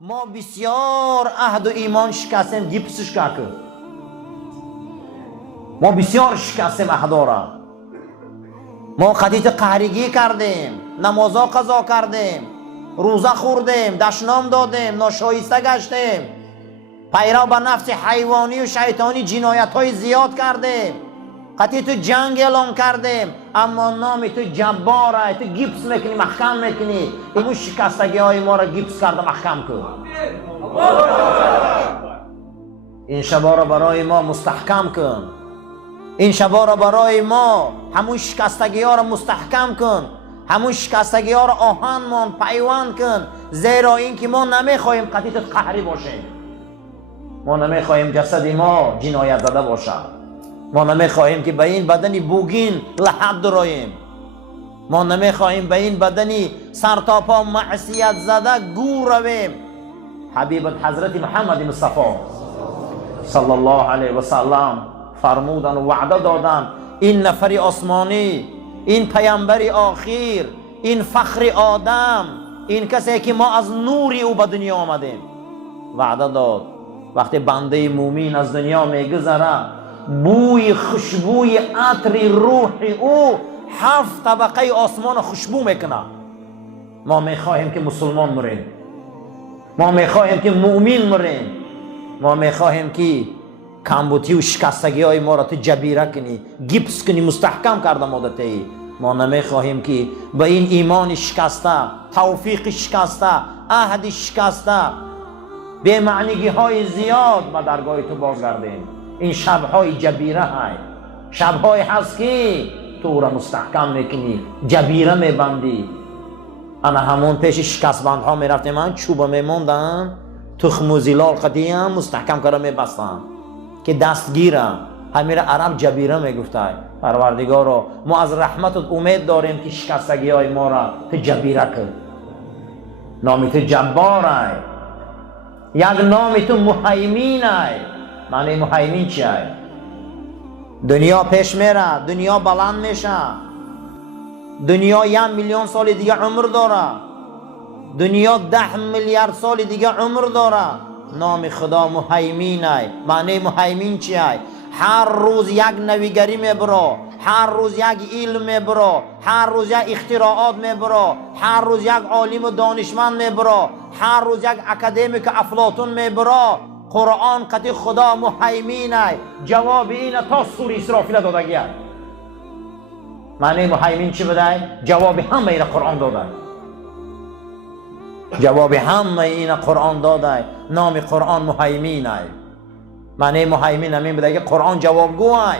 ما بسیار عهد و ایمان شکستیم، گیپسش که ما بسیار شکستیم عهدا را. ما قضیت قهرگی کردیم، نمازا قضا کردیم، روزه خوردیم، دشنام دادیم، ناشایسته گشتیم، پیرو به نفس حیوانی و شیطانی جنایت های زیاد کردیم، قطعی تو جنگ اعلام کردیم، اما نام تو جباره، تو گیپس میکنی، محکم میکنی. این شکستگی های ما را گیپس کرده محکم کن. این شبا را برای ما مستحکم کن. این شبا را برای ما همون شکستگی ها را مستحکم کن. همون شکستگی ها را آهن مان، پیوند کن. زیرا این که ما نمیخواهیم قطعی تو قهری باشیم. ما نمیخواهیم جسد ما جنایت زده باشد. ما نمیخواهیم که به این بدنی بوگین لحد دراییم. ما نمیخواهیم به این بدنی سرتاپا معصیت زده گور رویم. حبیبت حضرت محمد مصطفی صلی الله علیه و سلم فرمودن و وعده دادن، این نفر آسمانی، این پیامبر آخر، این فخر آدم، این کسی که ما از نوری او به دنیا آمدیم، وعده داد وقتی بنده مومن از دنیا میگذره بوی خوشبوی عطر روح او 7 طبقه آسمان خوشبو میکنه. ما میخواهیم که مسلمان مریم، ما میخواهیم که مؤمن مریم، ما میخواهیم که کمبوتی و شکستگی های ما را تو جبیره کنی، گیپس کنی، مستحکم کرده مادتی. ما نمیخواهیم که به این ایمان شکسته، توفیق شکسته، عهد شکسته، به معنیگی های زیاد ما درگاه تو بازگردیم. این شبهای جبیره های شبهای هست که تو را مستحکم میکنی، جبیره میبندی. انا همون پیش شکستبندها میرفتیم، من چوبه میموندم، تخم و زلال قدیم مستحکم کرده میبستم که دستگیرم. همین عرب جبیره میگفته. پروردگارا ما از رحمتت امید داریم که شکستگی های ما را تو جبیره کن. نام تو جباره، یک نام تو مهیمینه. معنی مهیمین چیه؟ دنیا پیش میره، دنیا بلند میشه، دنیا 1 میلیون سال دیگه عمر داره، دنیا 10 میلیارد سال دیگه عمر داره. نام خدا مهیمینه. معنی مهیمین چیه؟ هر روز یک نویگری میبره، هر روز یک علم میبره، هر روز یک اختراعات میبره، هر روز یک عالم و دانشمند میبره، هر روز یک اکادمیک افلاطون میبره. قرآن قطعی خدا مهیمینه. جواب اینه تا سوره اسرافیل دادگیه. معنی مهیمین چی بده؟ جواب همه این قرآن داده. جواب همه این قرآن داده. نام قرآن مهیمینه. معنی مهیمین همین بده که قرآن جوابگوه،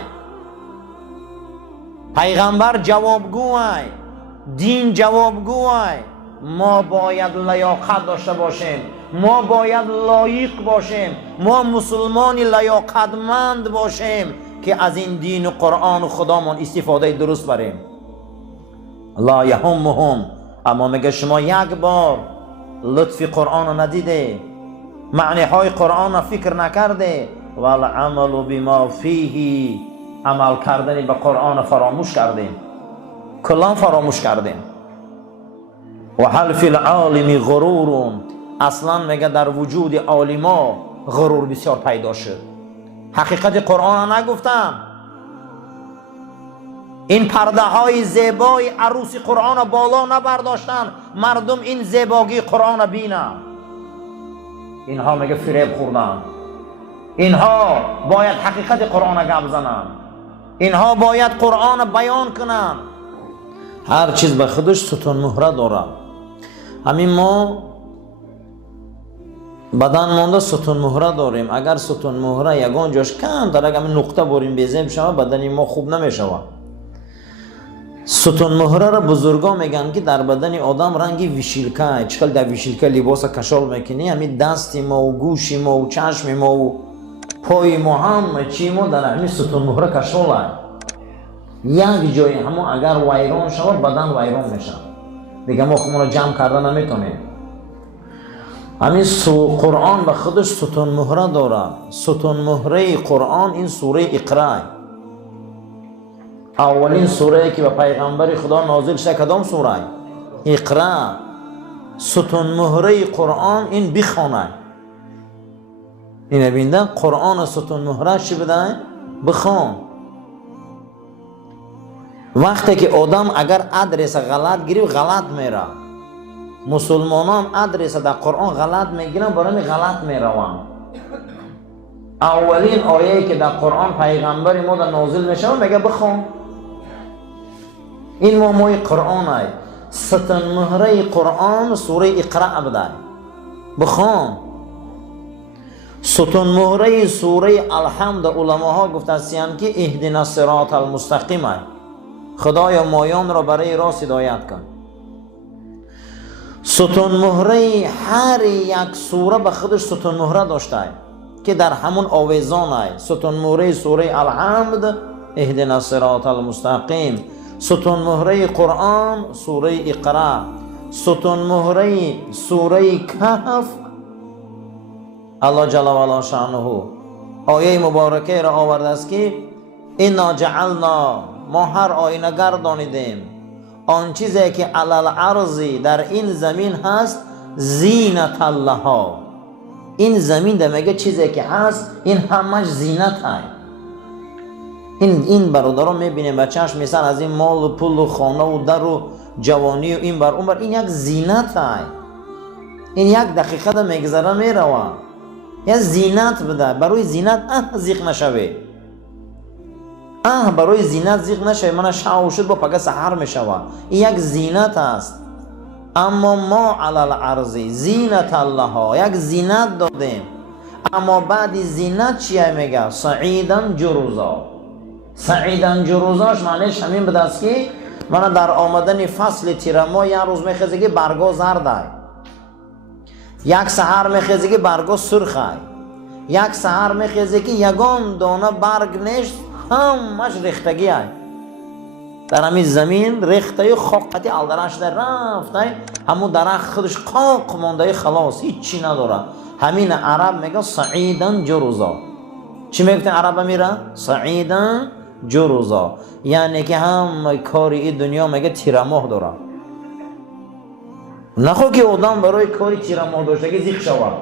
پیغمبر جوابگوه، دین جوابگوه. ما باید لیاقت داشته باشیم، ما باید لایق باشیم، ما مسلمانی لیاقتمند باشیم که از این دین و قرآن و خدامان استفاده درست بریم. لا یهمهم، اما میگه شما یک بار لطف قرآن رو ندیده، معنی های قرآن رو فکر نکرده، والعمل بما فیه، عمل کردنی به قرآن فراموش کردیم، کلان فراموش کردیم. و هل فی العالم غرور، اصلا میگه در وجود عالما غرور بسیار پیدا شد. حقیقت قرآن را نگفتم. این پرده های زیبای عروسی قرآن را بالا نبرداشتن مردم این زیباگی قرآن را بینن. اینها میگه فریب خوردن. اینها باید حقیقت قرآن را گپ زنن. اینها باید قرآن را بیان کنن. هر چیز به خودش ستون مهره داره. همین ما بدن مانده ستون مهره داریم. اگر ستون مهره یگان جاش کم داره، اگر نقطه بریم بیزیم شود بدن ما خوب نمیشود. ستون مهره را بزرگا میگن که در بدن آدم رنگی ویشیلکه، چکل در ویشیلکه لباس کشال میکنی، همین دست ما و گوش ما و چشم ما و پای ما هم چی ما در همین ستون مهره کشال هست. یک جای همون اگر ویران شود بدن ویران میشه دیگه، ما خودمون رو جمع کرده نمیتونیم. همین قرآن به خودش ستون مهره داره. ستون مهره قرآن این سوره اقرا، اولین سوره که به پیغمبر خدا نازل شده کدام سوره؟ اقرا. ستون مهره قرآن این بخونه. این بیندن قرآن ستون مهره چی بدن؟ بخون. وقتی که آدم اگر ادرس غلط گیری غلط میره، مسلمانان ادرس در قرآن غلط میگیرن، برای غلط میرون. اولین آیه که در قرآن پیغمبر ما در نازل میشه میگه بخون. این موی قرآن های ستون مهره قرآن سوره اقرأ بده، بخون. ستون مهره سوره الحمد علماها گفتن که اهدنا الصراط المستقیم های، خدایا مایان را برای راست هدایت کن. ستون مهره هر یک سوره به خودش ستون مهره داشته که در همون آویزان های. ستون مهره سوره الحمد اهدنا الصراط المستقیم، ستون مهره قرآن سوره اقرأ، ستون مهره سوره کهف الله جل و علا شأنه آیه مبارکه را آورده است که انا جعلنا، ما هر آینه گردانیدیم آن چیزی که علی الارض در این زمین هست زینت لها. این زمین در میگه چیزی که هست این همش زینت هست. این برادران میبینیم بچهش مثلا از این مال و پول و خانه و در و جوانی و این بر اون بر، این یک زینت هست. این یک دقیقه در میگذره میروه، یک زینت بده. برای زینت زیق نشوه، برای زینت زیق نشوه. من شاو شد با پگه سحر میشوه، این یک زینت است. اما ما علی الارض زینت الله، یک زینت دادیم. اما بعد زینت چیه میگه؟ صعیدا جرزا. صعیدا جرزاش معنیش همین بده است که من در آمدن فصل تیرما یک روز میخیزه که برگا زرده، یک سحر میخیزه که برگا سرخه، یک سحر میخیزه که یگان دانه برگ نیست، همش ریختگی هست در همین زمین. ریخته خاقتی الدرش در رفته، همون درخت خودش قاق مانده، خلاص هیچی نداره. همین عرب میگه صعیدا جرزا. چی میگفتن عرب میره؟ صعیدا جرزا، یعنی که هم کاری این دنیا میگه تیرماه داره. نخو که آدم برای کاری تیرماه داشته که زیخ شود.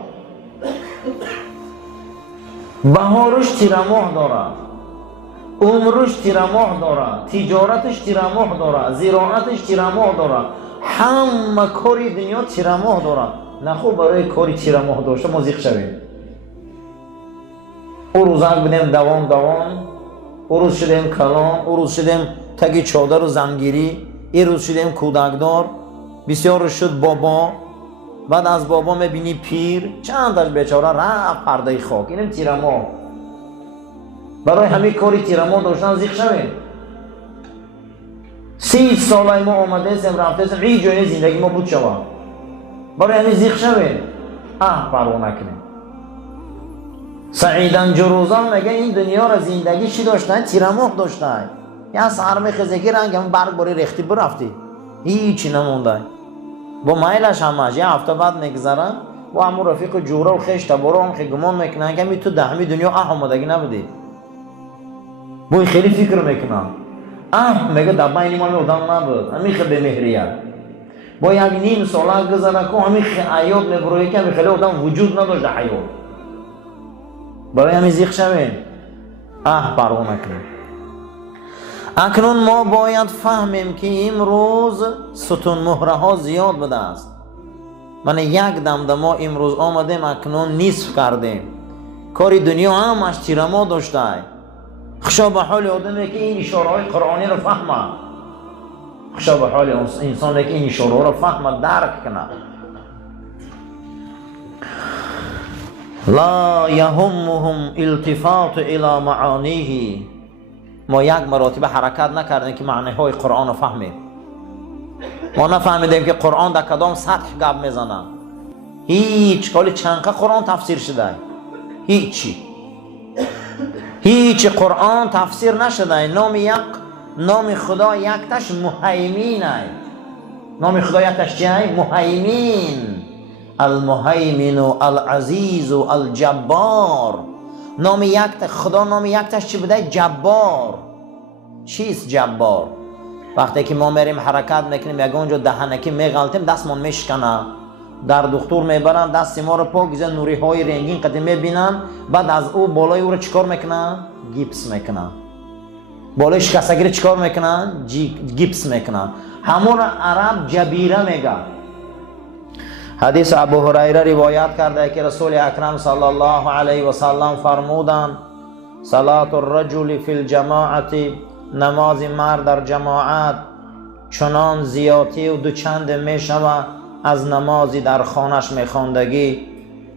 بهارش تیرماه داره، عمرش تیرماه داره، تجارتش تیرماه داره، زراعتش تیرماه داره، همه کاری دنیا تیرماه داره. نخو برای کاری تیرماه داشته ما زیخ شویم. او روزک بدیم دوام، او روز شدیم کلان، او روز شدیم تگی چادر و زنگیری، این روز شدیم کودکدار، بسیار شد بابا، بعد از بابا میبینی پیر، چندش بیچاره رفت پرده خاک. اینم تیرماه. برای همه کاری تیرماه داشتن زیخ شویم. 30 ساله ما آمده سیم رفته سیم این جای زندگی ما بود شوا، برای همه زیخ شویم. پروا نکنیم. سعیداً جروزان میگه این دنیا را زندگی چی داشتن؟ تیرماه داشتن. یا سر میخزگی رنگ هم برگ باری رختی برفتی، هیچی نمونده. با مایلش همش یه هفته بعد میگذرن با همون رفیق جوره و خیش تبارو هم خیلی گمان میکنن که تو دهمی دنیا آمدگی نبودی. بای خیلی فکر میکنن میگه دبا اینی مال آدم نبود، همین خیلی بمهریه. با یک نیم ساله گذره که همین حیات میبروی که همین خیلی آدم وجود نداشته حیات. برای همین زیخ شویم. پروا نکنیم. اکنون ما باید فهمیم که امروز ستون مهره ها زیاد بوده است. من یک دم ما امروز آمدیم اکنون نصف کردیم. کاری دنیا همش تیرما داشته. خشا به حال آدمی که این اشاره های قرآنی رو فهمه. خشا به حال انسانی که این اشاره رو فهمه، درک کنه. لا یهمهم التفات الى معانیه. ما یک مراتب حرکت نکردیم که معنی های قرآن رو فهمیم. ما نفهمیدیم که قرآن در کدام سطح گپ میزنه. هیچ کالی چنقه قرآن تفسیر شده، هیچ قرآن تفسیر نشده. نام خدا یکتش مهیمین است. نام خدا یکتش چیه؟ مهیمین. المهیمن و العزیز و الجبار. نام یک خدا نام یکتش چی بوده؟ جبار. چیست جبار؟ وقتی که ما میریم حرکت میکنیم یک اونجا دهنکی میغلطیم دستمون میشکنه، در دکتر میبرن دست ما رو پاک میزنن، نوری های رنگین قدیم میبینن، بعد از او بالای او رو چیکار میکنن؟ گیپس میکنن. بالای شکستگی رو چیکار میکنن؟ گیپس میکنن. همون عرب جبیره میگه. حدیث ابو هریره روایت کرده که رسول اکرم صلی الله علیه و سلم فرمودند صلات الرجل فی الجماعت، نماز مرد در جماعت چنان زیاتی و دوچند می شود از نمازی در خانش میخواندگی.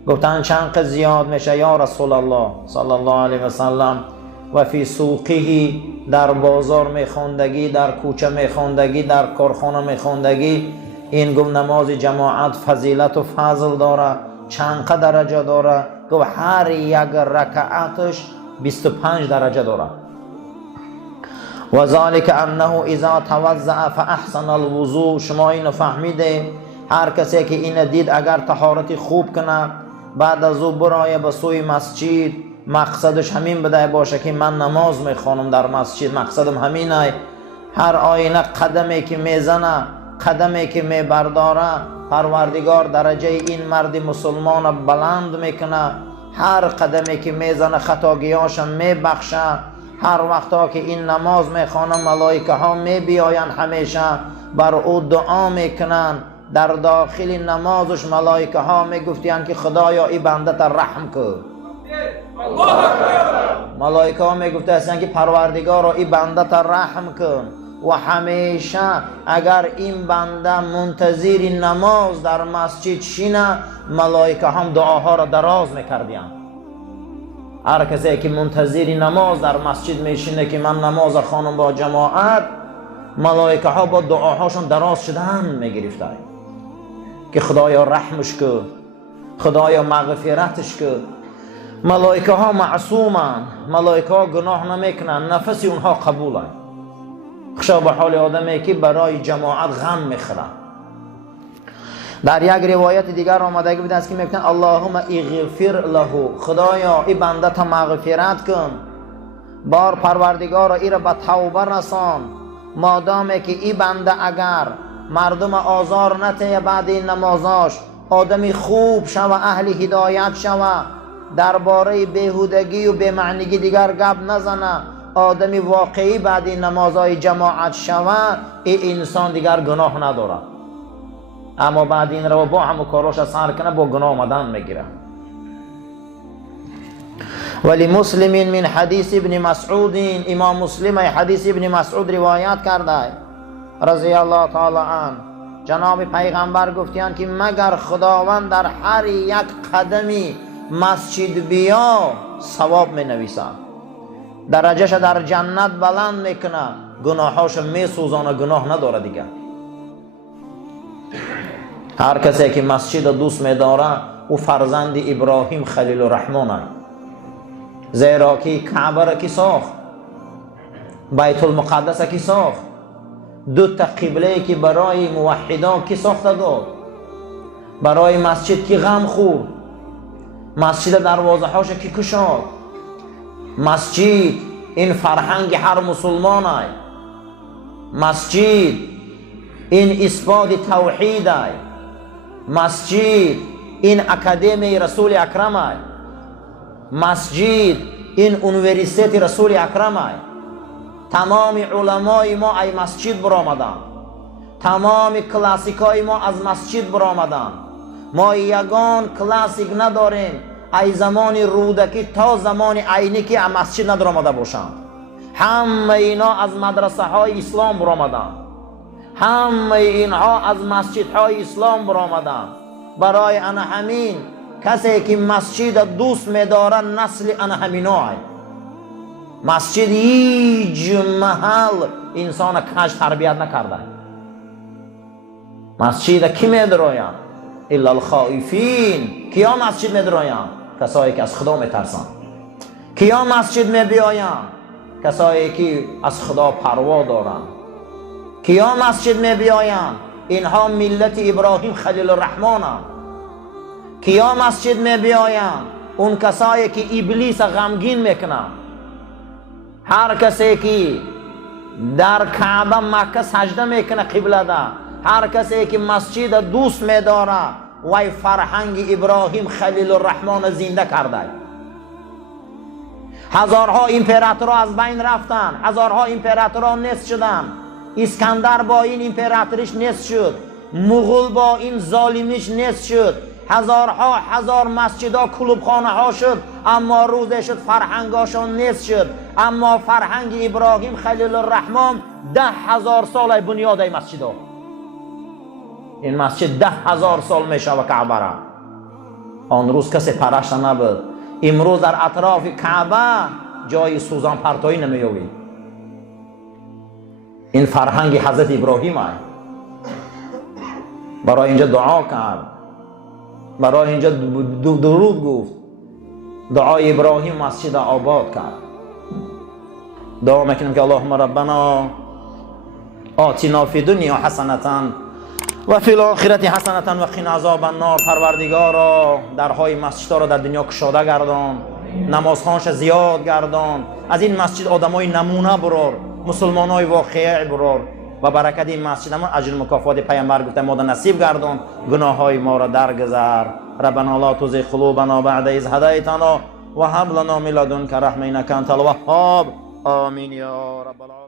گفتن چند قد زیاد میشه یا رسول الله صلی الله علیه و سلم؟ و فی سوقه، در بازار میخواندگی، در کوچه میخواندگی، در کارخانه میخواندگی. این گفت نماز جماعت فضیلت و فضل داره. چند درجه داره؟ گفت هر یک رکعتش 25 درجه داره. و ذالک انه اذا توضأ فاحسن الوضوء. شما اینو فهمیده؟ هر کسی که این دید اگر طهارت خوب کنه، بعد از او برای به سوی مسجد، مقصدش همین بده باشه که من نماز میخوانم در مسجد، مقصدم همینه. هر آینه قدمی که میزنه، قدمی که میبرداره، پروردگار درجه این مرد مسلمان بلند میکنه. هر قدمی که میزنه خطاگیاش میبخشه. هر وقتا که این نماز میخوانه ملائکه ها میبیاین، همیشه بر او دعا میکنن. در داخل نمازش ملائکه ها میگفتین که خدایا ای بنده تا رحم کن. ملائکه ها میگفتن که پروردگارا ای بنده تا رحم کن. و همیشه اگر این بنده منتظر نماز در مسجد شینه، ملائکه هم دعاها را دراز میکردین. هر کسی که منتظر نماز در مسجد میشینه که من نماز خوانم با جماعت، ملائکه ها با دعاهاشون دراز شدن میگرفتن که خدایا رحمش کن، خدایا مغفرتش کن. ملائکه ها معصومن، ملائکه ها گناه نمیکنن، نفس اونها قبولن. خشا به حال آدمی که برای جماعت غم میخوره. در یک روایت دیگر آمده بوده است که میگن اللهم اغفر له، خدایا ای بنده تا مغفرت کن. بار پروردگار ای را به توبه رسان. مادامی که ای بنده اگر مردم آزار نته بعد این نمازاش، آدمی خوب شوه، اهل هدایت شوه، درباره بیهودگی و بی‌معنیگی دیگر گپ نزنه، آدمی واقعی بعد این نمازهای جماعت شوه، این انسان دیگر گناه نداره. اما بعد این رو با همو کاراش سر کنه، با گناه آمدن میگیره. ولی مسلم من حدیث ابن مسعود، امام مسلم حدیث ابن مسعود روایت کرده رضی الله تعالی عنه، جناب پیغمبر گفتیان که مگر خداوند در هر یک قدمی مسجد بیا ثواب می نویسه، درجهش در جنت بلند میکنه، گناهاش میسوزانه، گناه نداره دیگه. هر کسی که مسجد دوست میداره او فرزند ابراهیم خلیل الرحمن است. زیرا که کعبه را کی ساخت؟ بیت المقدس کی ساخت؟ دو تا قبله که برای موحدان کی ساخته داد؟ برای مسجد کی غم خورد؟ مسجد دروازه هاش کی کشاد؟ مسجد این فرهنگ هر مسلمان است. مسجد این اثبات توحید است. مسجد این اکادمی رسول اکرم است. مسجد این انویرسیتی رسول اکرم است. تمام علمای ما ای مسجد برآمدند. تمام کلاسیکای ما از مسجد برآمدند. ما یگان کلاسیک نداریم ای زمان رودکی تا زمان عینی که مسجد ندار آمده باشند. همه اینا از مدرسه های اسلام برآمدند. همه اینها از مسجد های اسلام برآمدند. برای آن همین کسی که مسجد دوست می‌دارد نسل آن همینا است. مسجد هیچ محل انسان کج تربیت نکرده. مسجد کی می‌دراید؟ الا الخائفین. کیا مسجد می‌دراید؟ کسایی که از خدا می‌ترسند. کیا مسجد می‌بیایند؟ کسایی که از خدا پروا دارند. کیا مسجد می‌بیایند؟ اینها ملت ابراهیم خلیل الرحمن اند. کیا مسجد می‌بیایند؟ اون کسایی که ابلیس غمگین میکنند. هر کسی که در کعبه مکه سجده میکنه قبله ده، هر کسی که مسجد دوست میداره وی فرهنگ ابراهیم خلیل الرحمن زنده کرده. هزارها امپراتور از بین رفتن، هزارها امپراتوران نیست شدن. اسکندر با این امپراتوریش نیست شد، مغول با این ظالمیش نیست شد. هزار مسجدها کلوبخانه ها شد، اما روزه شد فرهنگاشون نیست شد. اما فرهنگ ابراهیم خلیل الرحمن 10,000 سال بنیاد این مسجد ها. این مسجد 10,000 سال میشه و کعبه را. آن روز کسی پرست نبود. امروز در اطراف کعبه جای سوزان پرتایی نمی‌یابید. این فرهنگ حضرت ابراهیم است. برای اینجا دعا کرد، برای اینجا درود گفت. دعای ابراهیم مسجد آباد کرد. دعا میکنیم که اللهم ربنا آتنا فی دنیا حسنة و فی الاخرة حسنة و قنا عذاب النار. پروردگارا درهای مسجد را در دنیا گشاده گردان، نمازخوانش زیاد گردان. از این مسجد آدمای نمونه برار، مسلمانای واقعی برار و برکت این مسجد ما اجر مکافات پیامبر گفته ما نصیب گردان. گناههای ما را درگذر. ربنا لا تزغ قلوبنا بعد اذ هدیتنا و هب لنا من لدنک رحمة انک انت الوهاب. آمین یا رب العالمین.